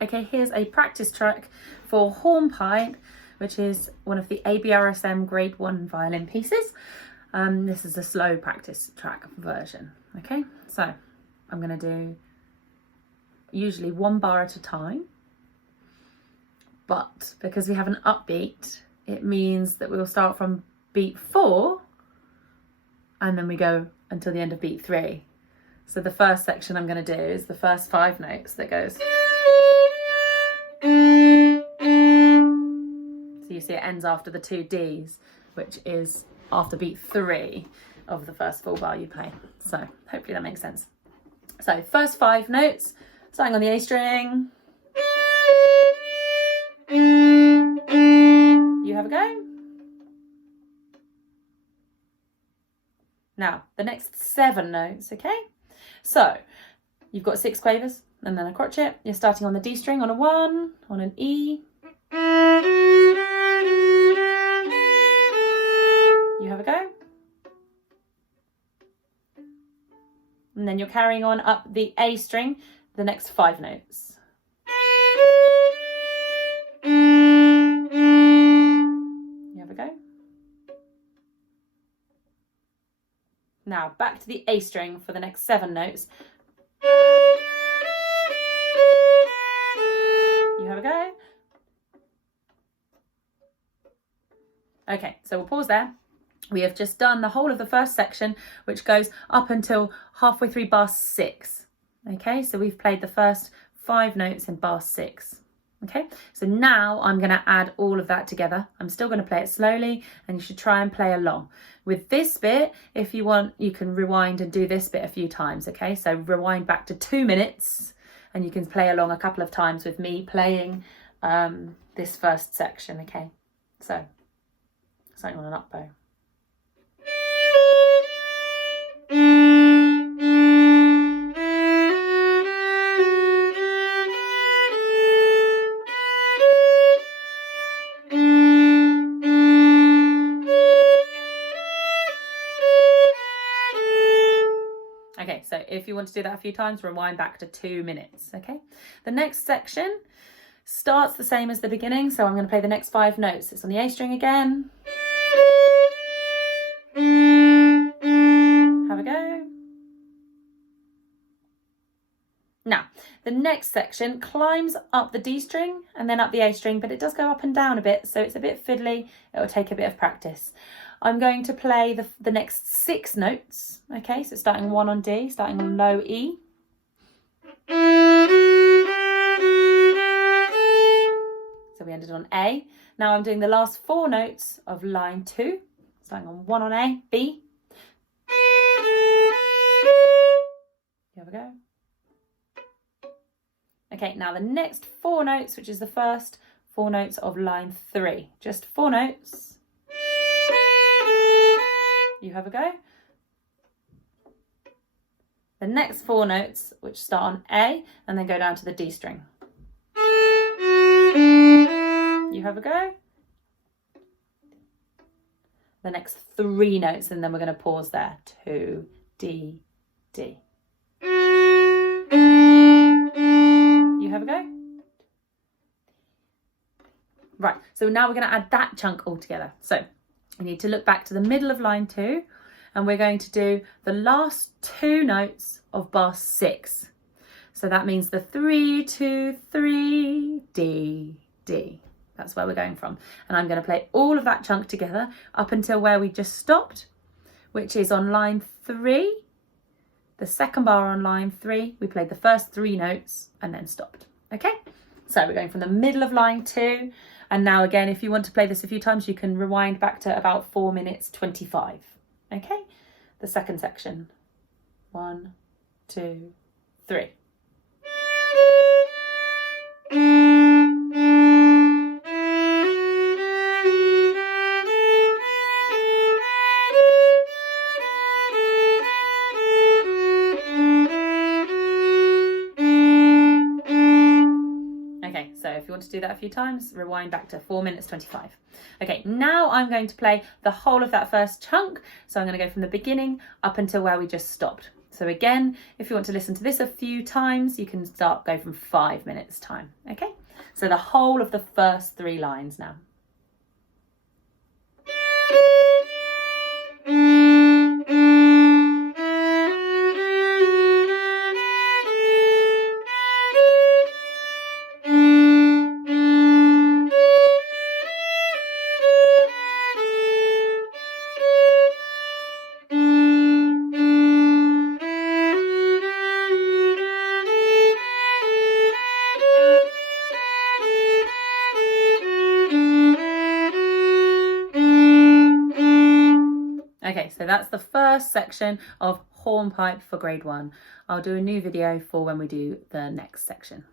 Okay, here's a practice track for Hornpipe, which is one of the ABRSM Grade 1 violin pieces. This is a slow practice track version. Okay, so I'm going to do usually one bar at a time, but because we have an upbeat, it means that we'll start from beat 4 and then we go until the end of beat 3. So the first section I'm going to do is the first 5 notes that goes. So you see it ends after the 2 Ds, which is after beat 3 of the first full bar you play. So hopefully that makes sense. So first 5 notes, starting on the A string. You have a go. Now the next 7 notes, okay? So you've got 6 quavers and then a crotchet. You're starting on the D string, on a 1, on an E. You have a go. And then you're carrying on up the A string, the next 5 notes. You have a go. Now back to the A string for the next 7 notes. You have a go. Okay, so we'll pause there. We have just done the whole of the first section, which goes up until halfway through bar 6. Okay, so we've played the first 5 notes in bar 6. Okay, so now I'm going to add all of that together. I'm still going to play it slowly and you should try and play along. With this bit, if you want, you can rewind and do this bit a few times. Okay, so rewind back to 2 minutes and you can play along a couple of times with me playing this first section. Okay, so starting on an up bow. Okay, so if you want to do that a few times, rewind back to 2 minutes, okay? The next section starts the same as the beginning, so I'm going to play the next 5 notes. It's on the A string again. Have a go. Now, the next section climbs up the D string and then up the A string, but it does go up and down a bit, so it's a bit fiddly. It will take a bit of practice. I'm going to play the next 6 notes, okay? So starting 1 on D, starting on low E. So we ended on A. Now I'm doing the last 4 notes of line 2, starting on 1 on A, B. Here we go. Okay, now the next 4 notes, which is the first 4 notes of line 3. Just 4 notes. You have a go. The next 4 notes, which start on A and then go down to the D string. You have a go. The next 3 notes, and then we're going to pause there. 2, D, D. You have a go. Right, so now we're going to add that chunk all together. So we need to look back to the middle of line 2 and we're going to do the last 2 notes of bar 6. So that means the 3, 2, 3, D, D. That's where we're going from. And I'm going to play all of that chunk together up until where we just stopped, which is on line 3. The second bar on line 3, we played the first 3 notes and then stopped. Okay, so we're going from the middle of line 2. And now again, if you want to play this a few times, you can rewind back to about 4 minutes 25. Okay, the second section. 1, 2, 3. Okay, so if you want to do that a few times, rewind back to 4 minutes 25. Okay, now I'm going to play the whole of that first chunk. So I'm going to go from the beginning up until where we just stopped. So again, if you want to listen to this a few times, you can go from 5 minutes time. Okay, so the whole of the first 3 lines now. Okay, so that's the first section of Hornpipe for grade 1. I'll do a new video for when we do the next section.